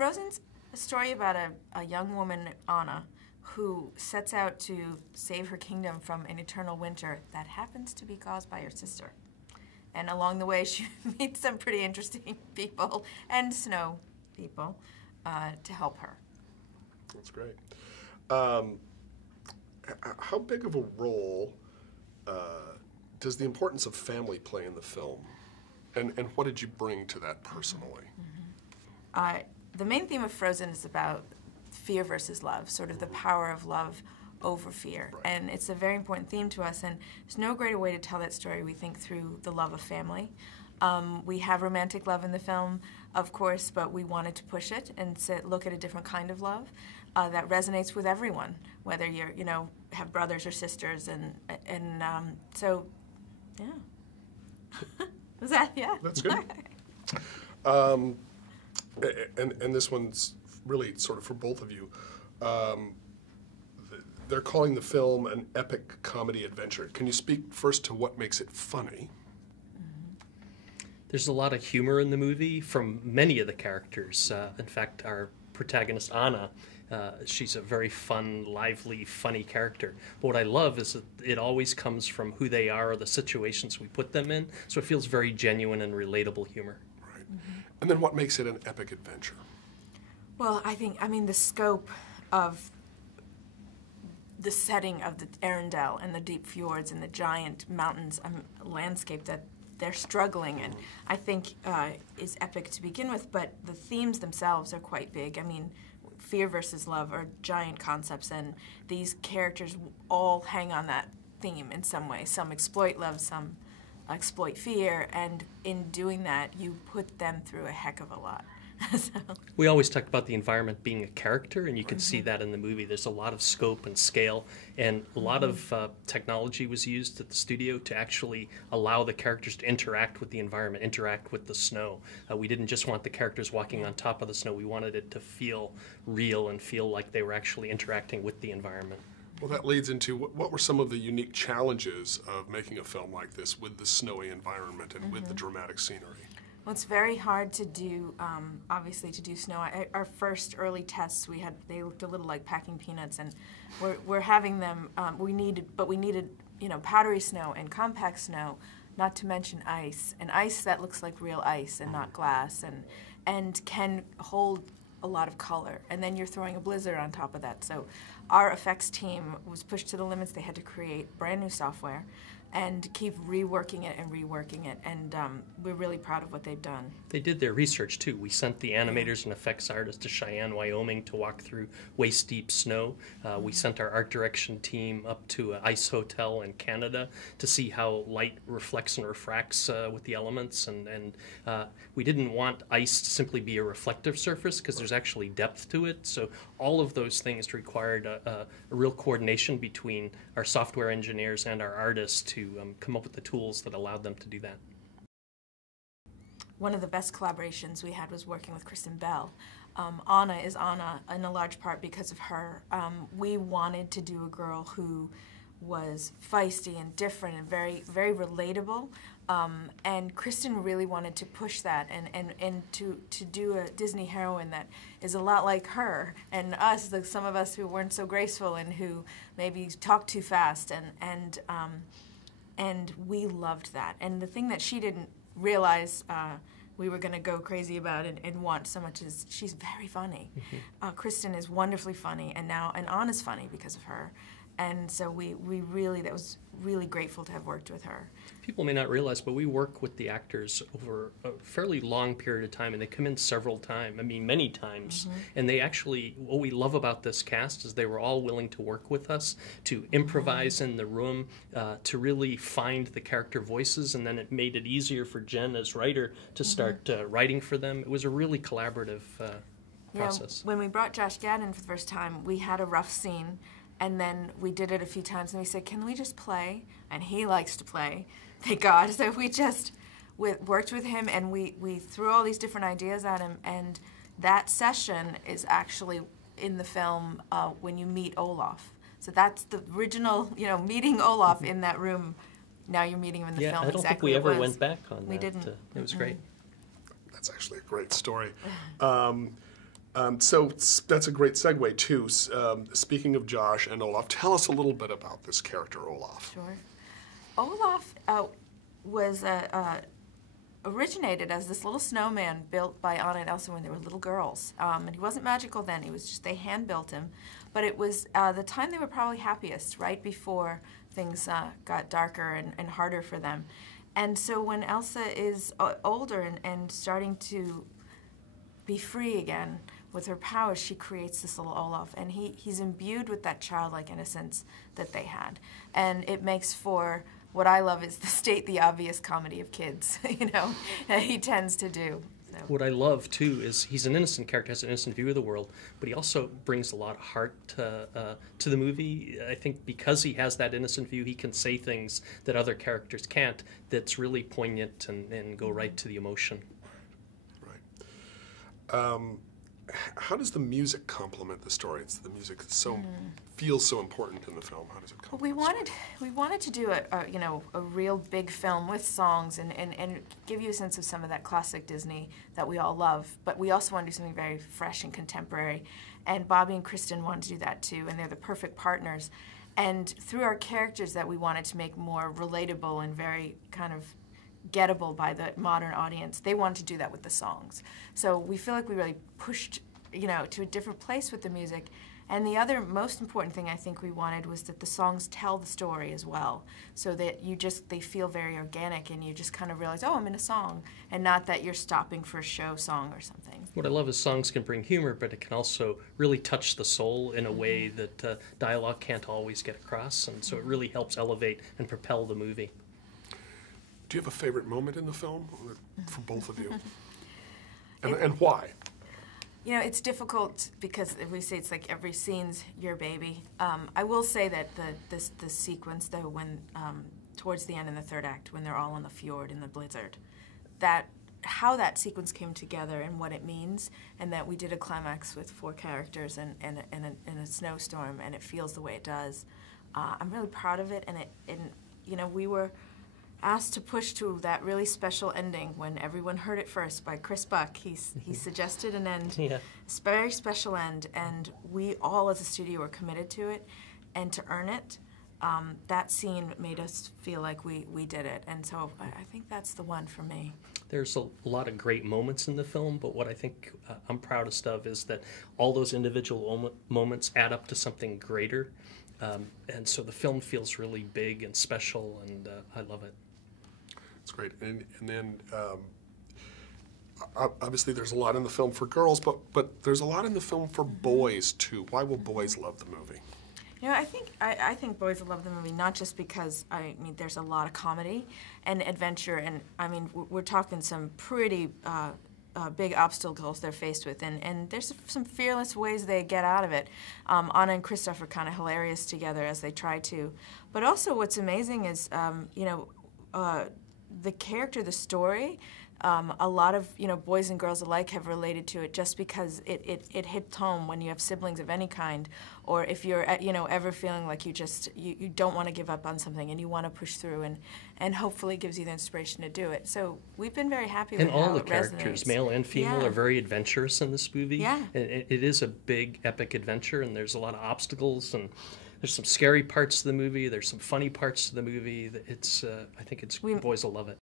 Frozen's a story about a young woman, Anna, who sets out to save her kingdom from an eternal winter that happens to be caused by her sister. And along the way, she meets some pretty interesting people and snow people to help her. That's great. How big of a role does the importance of family play in the film? And what did you bring to that personally? The main theme of Frozen is about fear versus love, sort of the power of love over fear. Right. And it's a very important theme to us, and there's no greater way to tell that story, we think, through the love of family. We have romantic love in the film, of course, but we wanted to push it and look at a different kind of love that resonates with everyone, whether you're, have brothers or sisters, and so, yeah. Was that, yeah? That's good. And this one's really sort of for both of you. They're calling the film an epic comedy adventure. Can you speak first to what makes it funny? There's a lot of humor in the movie from many of the characters. In fact, our protagonist, Anna, she's a very fun, lively, funny character. But what I love is that it always comes from who they are or the situations we put them in, so it feels very genuine and relatable humor. Right. And then what makes it an epic adventure? Well, I mean, the scope of the setting of the Arendelle and the deep fjords and the giant mountains landscape that they're struggling in, I think is epic to begin with, but the themes themselves are quite big. I mean, fear versus love are giant concepts, and these characters all hang on that theme in some way. Some exploit love, some exploit fear, and in doing that, you put them through a heck of a lot. So. We always talked about the environment being a character, and you can see that in the movie. There's a lot of scope and scale, and a lot of technology was used at the studio to actually allow the characters to interact with the environment, interact with the snow. We didn't just want the characters walking on top of the snow. We wanted it to feel real and feel like they were actually interacting with the environment. Well, that leads into what were some of the unique challenges of making a film like this with the snowy environment and with the dramatic scenery? Well, it's very hard to do, obviously, to do snow. Our first early tests, they looked a little like packing peanuts, and we're having them. We needed, powdery snow and compact snow, not to mention ice, and ice that looks like real ice and not glass, and can hold a lot of color. And then you're throwing a blizzard on top of that. So our effects team was pushed to the limits. They had to create brand new software and keep reworking it, and we're really proud of what they've done. They did their research too. We sent the animators and effects artists to Cheyenne, Wyoming to walk through waist-deep snow. We sent our art direction team up to an ice hotel in Canada to see how light reflects and refracts with the elements, and we didn't want ice to simply be a reflective surface because there's actually depth to it, so all of those things required a real coordination between our software engineers and our artists to come up with the tools that allowed them to do that. One of the best collaborations we had was working with Kristen Bell. Anna is Anna in a large part because of her. We wanted to do a girl who was feisty and different and very, very relatable. And Kristen really wanted to push that and to do a Disney heroine that is a lot like her and us, some of us who weren't so graceful and who maybe talked too fast, and we loved that. And the thing that she didn't realize we were going to go crazy about and want so much is she's very funny. Kristen is wonderfully funny, and Anna's funny because of her. And so that was really grateful to have worked with her. People may not realize, but we work with the actors over a fairly long period of time, and they come in several times, many times. And they actually, what we love about this cast is they were all willing to work with us, to improvise in the room, to really find the character voices, and then it made it easier for Jen as writer to start writing for them. It was a really collaborative process. When we brought Josh Gad in for the first time, we had a rough scene. And then we did it a few times, and we said, can we just play? And he likes to play, thank God. So we just worked with him, and we threw all these different ideas at him. And that session is actually in the film when you meet Olaf. So that's the original, meeting Olaf in that room. Now you're meeting him in the film. I don't think we ever went back on that. We didn't. It was great. That's actually a great story. That's a great segue too. Speaking of Josh and Olaf, tell us a little bit about this character, Olaf. Sure. Olaf was originated as this little snowman built by Anna and Elsa when they were little girls. And he wasn't magical then, he was just, they hand built him. But it was the time they were probably happiest, right before things got darker and harder for them. And so when Elsa is older and starting to be free again with her powers, she creates this little Olaf. And he's imbued with that childlike innocence that they had. And it makes for what I love is the state the obvious comedy of kids, that he tends to do. So. What I love, too, is he's an innocent character, has an innocent view of the world, but he also brings a lot of heart to the movie. I think because he has that innocent view, he can say things that other characters can't that's really poignant and go right to the emotion. Right. How does the music complement the story? It's the music that feels so important in the film. How does it complement? Well, we wanted to do a real big film with songs and give you a sense of some of that classic Disney that we all love. But we also want to do something very fresh and contemporary. And Bobby and Kristen wanted to do that too, and they're the perfect partners. And through our characters that we wanted to make more relatable and very kind of gettable by the modern audience, they wanted to do that with the songs. So we feel like we really pushed, to a different place with the music. And the other most important thing I think we wanted was that the songs tell the story as well, so that they feel very organic and you just kind of realize, oh, I'm in a song, and not that you're stopping for a show song or something. What I love is songs can bring humor, but it can also really touch the soul in a way that dialogue can't always get across, and so it really helps elevate and propel the movie. Do you have a favorite moment in the film for both of you? And why? It's difficult because if we say it's like every scene's your baby. I will say that the sequence, though, when towards the end in the third act, when they're all on the fjord in the blizzard, how that sequence came together and what it means, and that we did a climax with 4 characters and a snowstorm, and it feels the way it does. I'm really proud of it, and we were asked to push to that really special ending when everyone heard it first by Chris Buck. He suggested an end, a very special end, and we all as a studio were committed to it and to earn it. That scene made us feel like we did it, and so I think that's the one for me. There's a lot of great moments in the film, but what I think I'm proudest of is that all those individual moments add up to something greater, and so the film feels really big and special, and I love it. That's great. And then obviously there's a lot in the film for girls, but there's a lot in the film for boys too. Why will boys love the movie? I think boys will love the movie not just because there's a lot of comedy and adventure, and we're talking some pretty big obstacles they're faced with, and there's some fearless ways they get out of it. Anna and Christoph are kind of hilarious together as they try to, but also what's amazing is the character, the story. A lot of boys and girls alike have related to it just because it hits home when you have siblings of any kind, or if you're ever feeling like you don't want to give up on something and you want to push through, and hopefully gives you the inspiration to do it. So we've been very happy with and how all the it characters, resonates. male and female, are very adventurous in this movie. Yeah. It is a big epic adventure, and there's a lot of obstacles, and there's some scary parts to the movie. There's some funny parts to the movie. I think boys will love it.